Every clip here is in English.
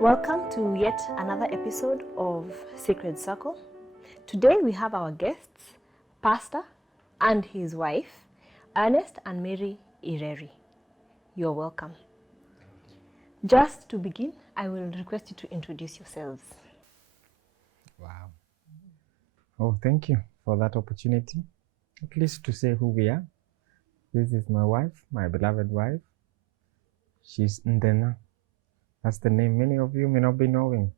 Welcome to yet another episode of Sacred Circle. Today we have our guests, Pastor and his wife, Ernest and Mary Ireris. You're welcome. Just to begin, I will request you to introduce yourselves. Wow. Oh, thank you for that opportunity. At least to say who we are. This is my wife, my beloved wife. She's Ndena. That's the name many of you may not be knowing.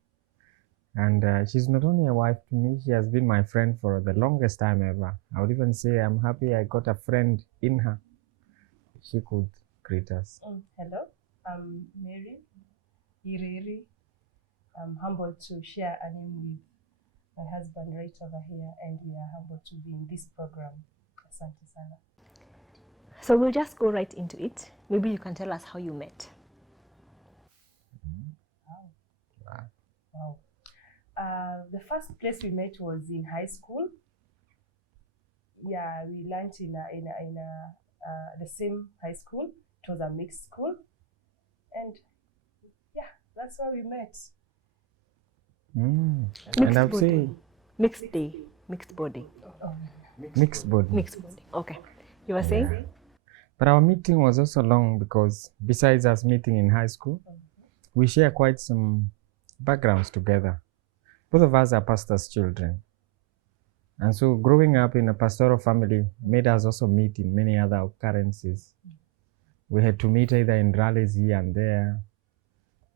And she's not only a wife to me, she has been my friend for the longest time ever. I would even say I'm happy I got a friend in her. She could greet us. Hello, I'm Mary Ireris. I'm humbled to share a name with my husband right over here, and we are humbled to be in this program. Asante sana. So we'll just go right into it. Maybe you can tell us how you met. Wow. The first place we met was in high school. Yeah, we learned in the same high school. It was a mixed school, and yeah, that's where we met. Mixed body. Mixed day. Mixed body. Oh. Mixed body. Mixed body. Okay. You were saying? Yeah. But our meeting was also long because besides us meeting in high school, we share quite some backgrounds together. Both of us are pastors' children. And so growing up in a pastoral family made us also meet in many other occurrences. We had to meet either in rallies here and there.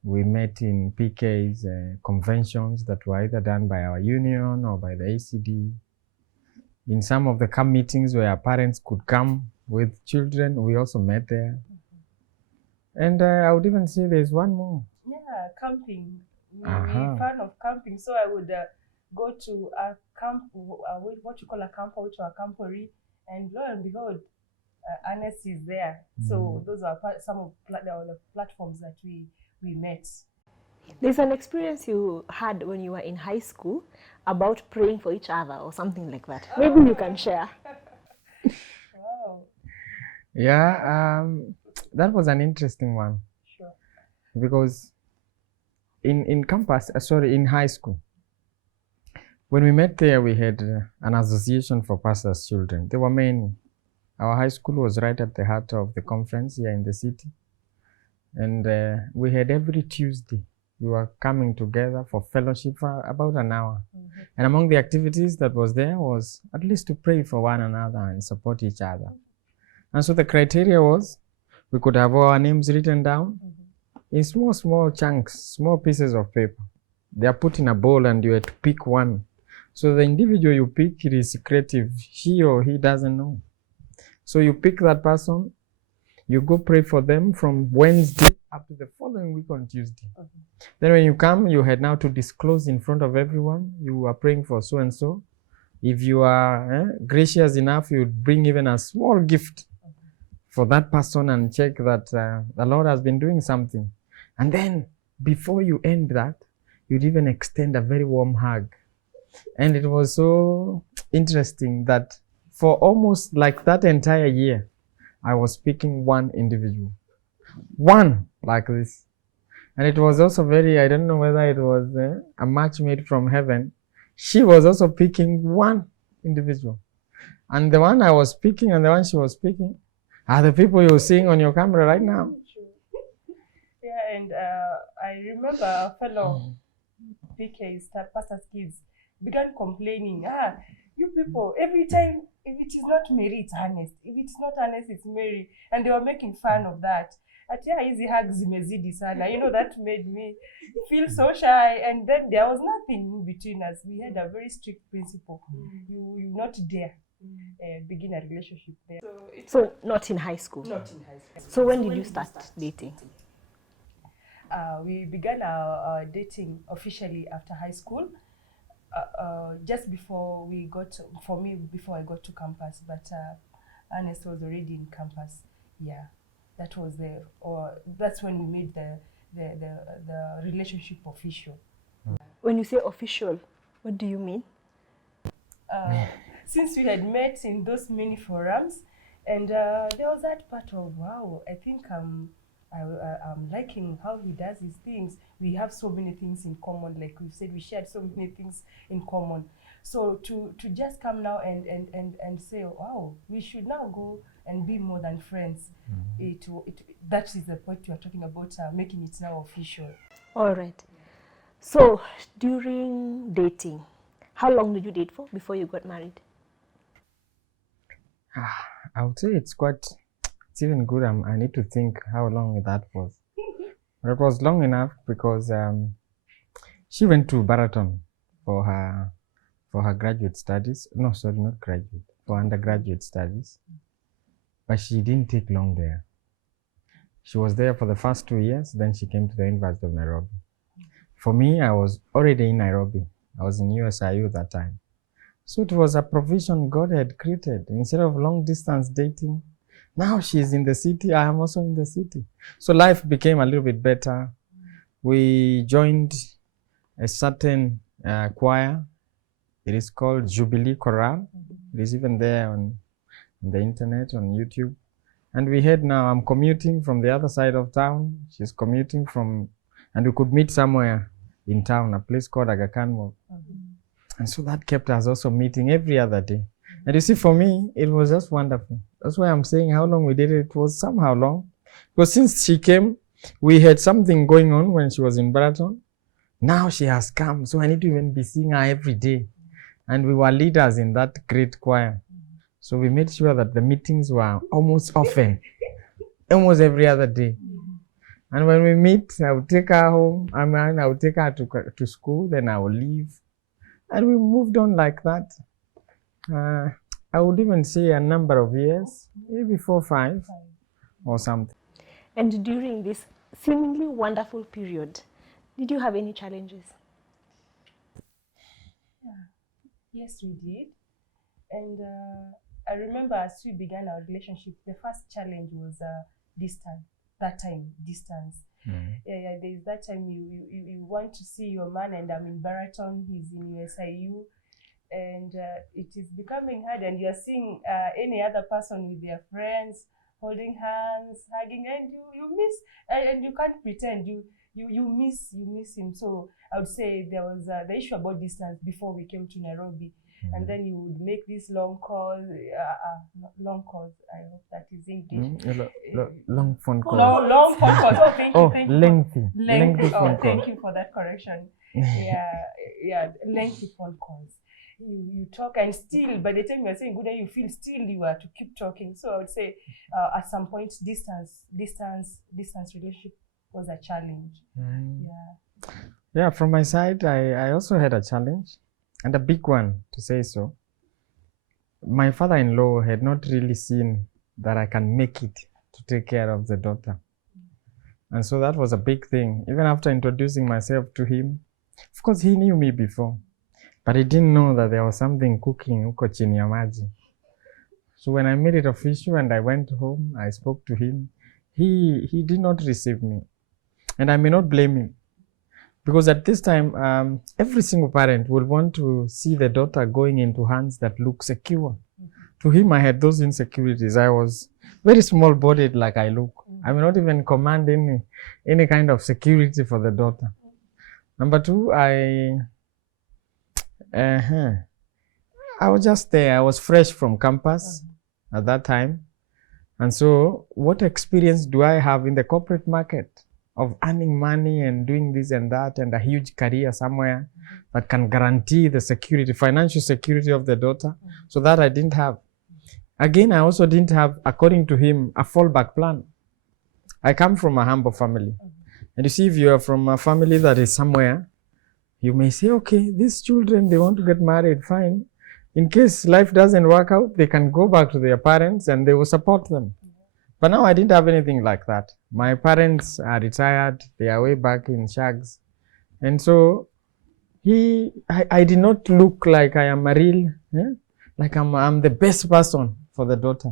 We met in PKs, conventions that were either done by our union or by the ACD. In some of the camp meetings where our parents could come with children, we also met there. And I would even say there's one more. Yeah, camping. We're fan of camping, so I would go to a camp, what you call a camp out or a camporee, and lo and behold, Ernest is there. So those are some of the platforms that we met. There's an experience you had when you were in high school about praying for each other or something like that. Maybe you can share. Wow. Yeah, that was an interesting one. Sure. Because in high school, when we met there, we had an association for pastors' children. There were many. Our high school was right at the heart of the conference here in the city. And we had every Tuesday, we were coming together for fellowship for about an hour. And among the activities that was there was at least to pray for one another and support each other. And so the criteria was we could have our names written down in small chunks, small pieces of paper. They are put in a bowl and you had to pick one. So the individual you pick, it is secretive. She or he doesn't know. So you pick that person, you go pray for them from Wednesday up to the following week on Tuesday. Then when you come, you had now to disclose in front of everyone, you are praying for so-and-so. If you are gracious enough, you would bring even a small gift for that person and check that the Lord has been doing something. And then before you end that, you'd even extend a very warm hug. And it was so interesting that for almost like that entire year, I was picking one individual. One like this. And it was also I don't know whether it was a match made from heaven. She was also picking one individual. And the one I was picking and the one she was picking are the people you're seeing on your camera right now. Yeah, and I remember a fellow PKs, pastors' kids, began complaining, you people, every time, if it is not Mary, it's Ernest. If it's not Ernest, it's Mary. And they were making fun of that. Easy hugs zimezidi sana. That made me feel so shy. And then there was nothing in between us. We had a very strict principle. You not dare begin a relationship there. So not in high school? Not in high school. So when did you start dating? We began our dating officially after high school. Just before before I got to campus, but Ernest was already in campus. Yeah, that's when we made the relationship official. When you say official, what do you mean? Since we had met in those many forums, and there was that part of, wow, I think I'm liking how he does his things. We have so many things in common. Like we said, we shared so many things in common. So to just come now and say, wow, we should now go and be more than friends. That is the point you are talking about, making it now official. All right. So during dating, how long did you date for before you got married? I would say it's even good. I need to think how long that was. But it was long enough because she went to Baraton for her graduate studies. No, sorry, not graduate, for undergraduate studies. But she didn't take long there. She was there for the first 2 years, then she came to the University of Nairobi. For me, I was already in Nairobi. I was in USIU that time. So it was a provision God had created. Instead of long distance dating, now she's in the city, I am also in the city. So life became a little bit better. We joined a certain choir. It is called Jubilee Choral. It is even there on the internet, on YouTube. And we had now, I'm commuting from the other side of town. She's commuting from, and we could meet somewhere in town, a place called Aga Khan Mall. And so that kept us also meeting every other day. And you see, for me, it was just wonderful. That's why I'm saying how long we did it. It was somehow long. Because since she came, we had something going on when she was in Baraton. Now she has come, so I need to even be seeing her every day. And we were leaders in that great choir. So we made sure that the meetings were almost often, almost every other day. And when we meet, I would take her home. I would take her to school, then I would leave. And we moved on like that. I would even say a number of years, maybe 4 or 5 or something. And during this seemingly wonderful period, did you have any challenges? Yes, we did. And I remember as we began our relationship, the first challenge was distance. That time, distance. Yeah, there's that time you want to see your man, and I'm in Baraton, he's in USIU, and it is becoming hard, and you're seeing any other person with their friends, holding hands, hugging, and you miss, and you can't pretend, you miss him. So I would say there was the issue about distance before we came to Nairobi. And then you would make these long calls, I hope that is English. Long phone calls. Long phone calls. Oh, thank you. Thank you. Lengthy phone calls. Thank you for that correction. Yeah, lengthy phone calls. You talk, and still, by the time you're saying good day, you feel still you are to keep talking. So I would say at some point, distance relationship was a challenge. Yeah, from my side, I also had a challenge. And a big one, to say so. My father-in-law had not really seen that I can make it to take care of the daughter. And so that was a big thing. Even after introducing myself to him, of course he knew me before, but he didn't know that there was something cooking huko chini ya maji. So when I made it official and I went home, I spoke to him, he did not receive me. And I may not blame him. Because at this time, every single parent would want to see the daughter going into hands that look secure. To him, I had those insecurities. I was very small-bodied like I look. I may not even command any kind of security for the daughter. Number two, I was just there. I was fresh from campus at that time. And so what experience do I have in the corporate market of earning money and doing this and that and a huge career somewhere that can guarantee the security, financial security of the daughter? So that I didn't have. Again, I also didn't have, according to him, a fallback plan. I come from a humble family. And you see, if you are from a family that is somewhere, you may say, okay, these children, they want to get married, fine. In case life doesn't work out, they can go back to their parents and they will support them. But now I didn't have anything like that. My parents are retired. They are way back in Shags. And so I did not look like I am a real, like I'm the best person for the daughter.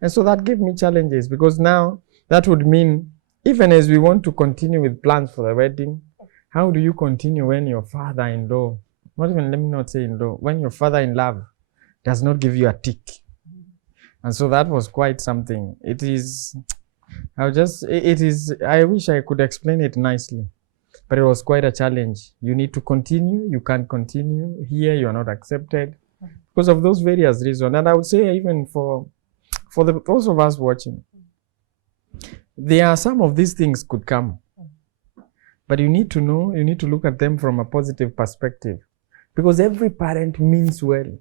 And so that gave me challenges, because now that would mean, even as we want to continue with plans for the wedding, how do you continue when your father-in-law, not even, let me not say in-law, when your father-in-law does not give you a tick? And so that was quite something. It is I wish I could explain it nicely, but it was quite a challenge. You need to continue, you can't continue. Here, you are not accepted because of those various reasons. And I would say even for those of us watching, there are some of these things could come, but you need to know, you need to look at them from a positive perspective, because every parent means well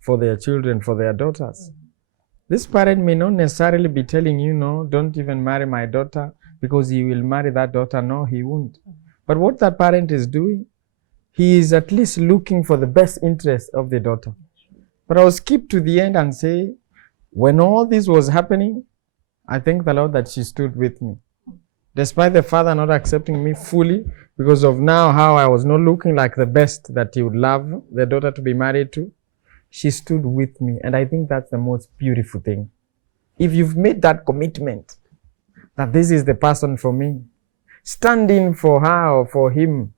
for their children, for their daughters. This parent may not necessarily be telling you, no, don't even marry my daughter because he will marry that daughter. No, he won't. But what that parent is doing, he is at least looking for the best interest of the daughter. But I'll skip to the end and say, when all this was happening, I thank the Lord that she stood with me. Despite the father not accepting me fully because of now how I was not looking like the best that he would love the daughter to be married to, she stood with me. And I think that's the most beautiful thing. If you've made that commitment that this is the person for me, stand in for her or for him,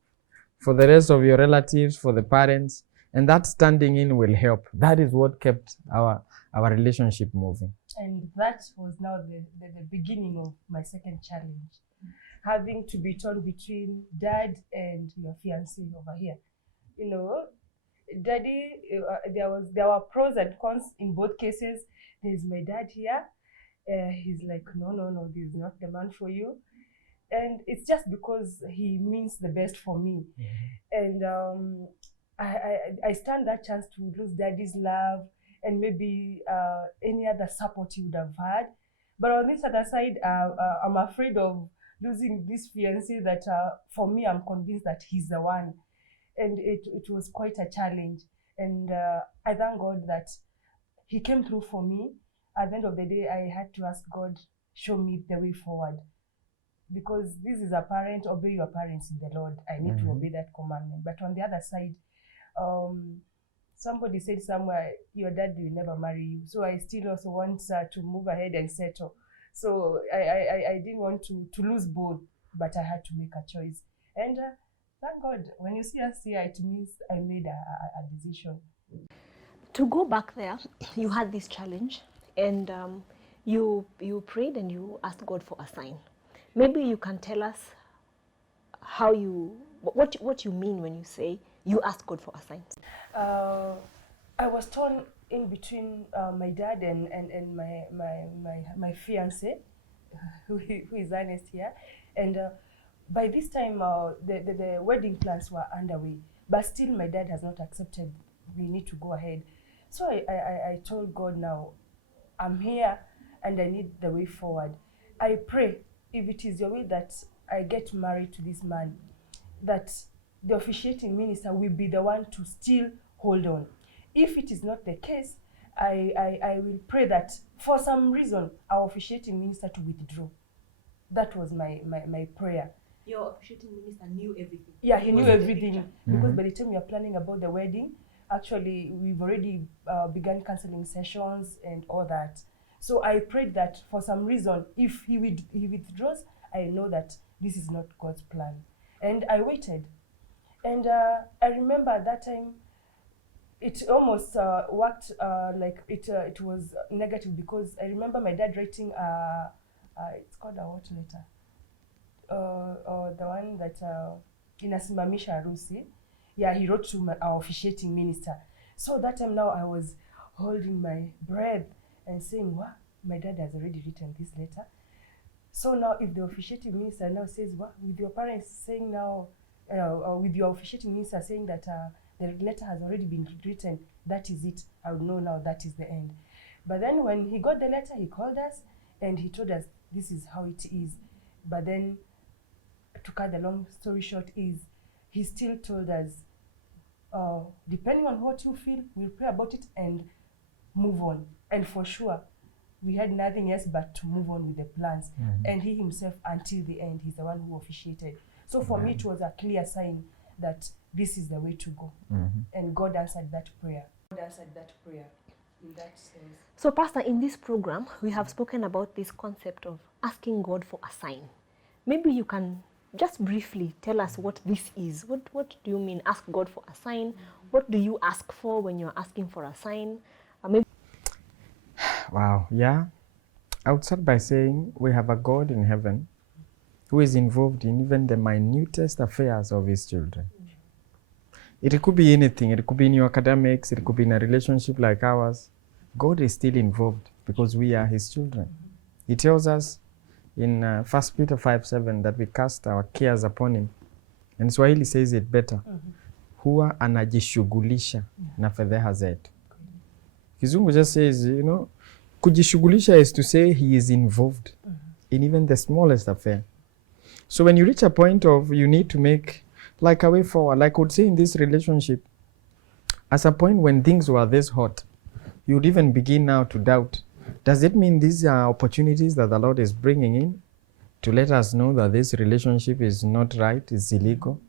for the rest of your relatives, for the parents, and that standing in will help. That is what kept our relationship moving. And that was now the beginning of my second challenge. Having to be torn between dad and your fiancé over here. You know, daddy, there were pros and cons in both cases. There's my dad here. He's like, no, this is not the man for you. And it's just because he means the best for me. And I stand that chance to lose daddy's love and maybe any other support he would have had. But on this other side, I'm afraid of losing this fiancé that for me, I'm convinced that he's the one. And it was quite a challenge. And I thank God that he came through for me. At the end of the day, I had to ask God, show me the way forward. Because this is a parent, obey your parents in the Lord. I need to obey that commandment. But on the other side, somebody said somewhere, your dad will never marry you. So I still also want to move ahead and settle. So I didn't want to lose both, but I had to make a choice. And thank God, when you see us here, it means I made a decision. To go back there, you had this challenge, and you prayed and you asked God for a sign. Maybe you can tell us how what you mean when you say you asked God for a sign. I was torn in between my dad and my fiancé, who is Ireris here, and by this time the wedding plans were underway, but still my dad has not accepted. We need to go ahead. So I told God, now I'm here and I need the way forward. I pray, if it is your will that I get married to this man, that the officiating minister will be the one to still hold on. If it is not the case, I will pray that for some reason our officiating minister to withdraw. That was my prayer. Your officiating minister knew everything. Yeah, he knew everything. Because by the time we are planning about the wedding, actually we've already begun counseling sessions and all that. So I prayed that for some reason, if he withdraws, I know that this is not God's plan. And I waited. And I remember at that time, it almost worked like it was negative, because I remember my dad writing, it's called a what letter? The one that inasimamisha harusi. Yeah, he wrote to our officiating minister. So that time now I was holding my breath and saying, what? My dad has already written this letter. So now if the officiating minister now says, what? With your parents saying now, with your officiating minister saying that the letter has already been written, that is it. I would know now that is the end. But then when he got the letter, he called us and he told us this is how it is. But then, to cut the long story short, is he still told us, depending on what you feel, we'll pray about it and move on. And for sure, we had nothing else but to move on with the plans. And he himself, until the end, he's the one who officiated. So for me, it was a clear sign that this is the way to go. And God answered that prayer. God answered that prayer in that sense. So, Pastor, in this program, we have spoken about this concept of asking God for a sign. Maybe you can just briefly tell us what this is. What do you mean, ask God for a sign? What do you ask for when you're asking for a sign? Wow, yeah. I would start by saying we have a God in heaven who is involved in even the minutest affairs of his children. It could be anything. It could be in your academics. It could be in a relationship like ours. God is still involved because we are his children. He tells us in 1 Peter 5:7 that we cast our cares upon him. And Swahili says it better. Huwa anajishughulisha na fedheha zetu. Kizungu just says, you know, kujishughulisha is to say he is involved in even the smallest affair. So when you reach a point of you need to make like a way forward, like I would say in this relationship, as a point when things were this hot, you would even begin now to doubt. Does it mean these are opportunities that the Lord is bringing in to let us know that this relationship is not right, it's illegal?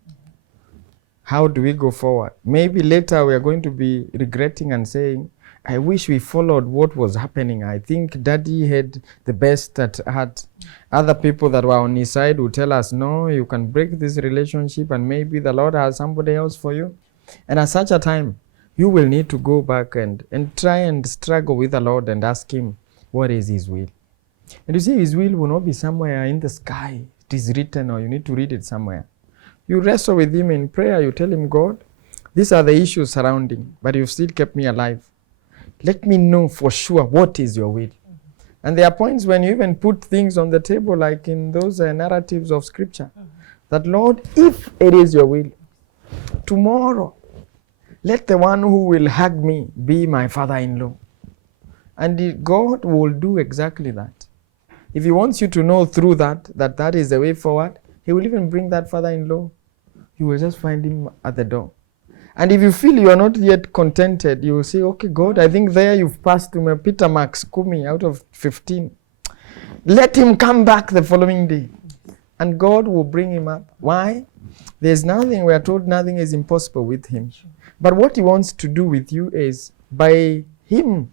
How do we go forward? Maybe later we are going to be regretting and saying, I wish we followed what was happening. I think Daddy had the best at heart. Other people that were on his side would tell us, no, you can break this relationship and maybe the Lord has somebody else for you. And at such a time, you will need to go back and try and struggle with the Lord and ask him, what is his will? And you see, his will not be somewhere in the sky. It is written or you need to read it somewhere. You wrestle with him in prayer. You tell him, God, these are the issues surrounding, but you've still kept me alive. Let me know for sure what is your will. And there are points when you even put things on the table, like in those narratives of scripture, that Lord, if it is your will, tomorrow, let the one who will hug me be my father-in-law. And God will do exactly that. If he wants you to know through that is the way forward, he will even bring that father-in-law. You will just find him at the door. And if you feel you are not yet contented, you will say, okay, God, I think there you've passed to my Peter Max Kumi out of 15. Let him come back the following day. And God will bring him up. Why? There's nothing, we are told nothing is impossible with him. But what he wants to do with you is by him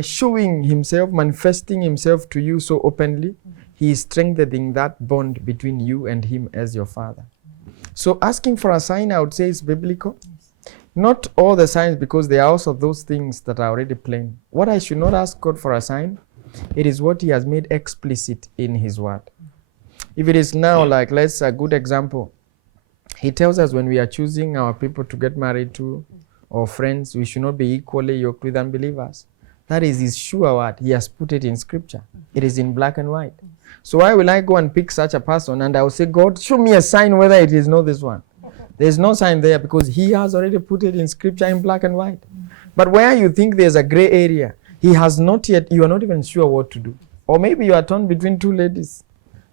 showing himself, manifesting himself to you so openly, he is strengthening that bond between you and him as your father. So asking for a sign, I would say, is biblical. Not all the signs, because there are also those things that are already plain. What I should not ask God for a sign, it is what he has made explicit in his word. If it is now, like, let's a good example. He tells us when we are choosing our people to get married to, or friends, we should not be equally yoked with unbelievers. That is his sure word. He has put it in scripture. It is in black and white. So why will I go and pick such a person and I will say, God, show me a sign whether it is not this one? There's no sign there because he has already put it in scripture in black and white. But where you think there's a gray area, he has not yet, you are not even sure what to do. Or maybe you are torn between two ladies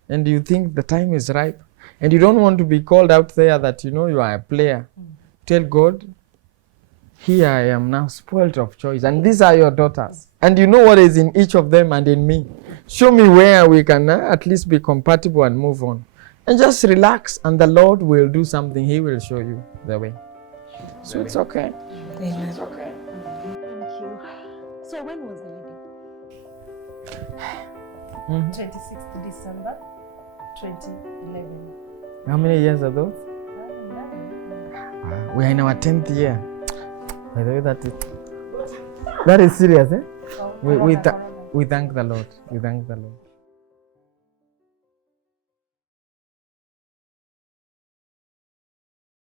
and you think the time is ripe and you don't want to be called out there that you know you are a player. Tell God, here I am now spoiled of choice and these are your daughters. And you know what is in each of them and in me. Show me where we can at least be compatible and move on. And just relax and the Lord will do something. He will show you the way. So it's okay. Amen. It's okay. Thank you. So when was the wedding? 26th December 2011. How many years are those? We are in our 10th year. By the way, that is serious, eh? We thank the Lord. We thank the Lord.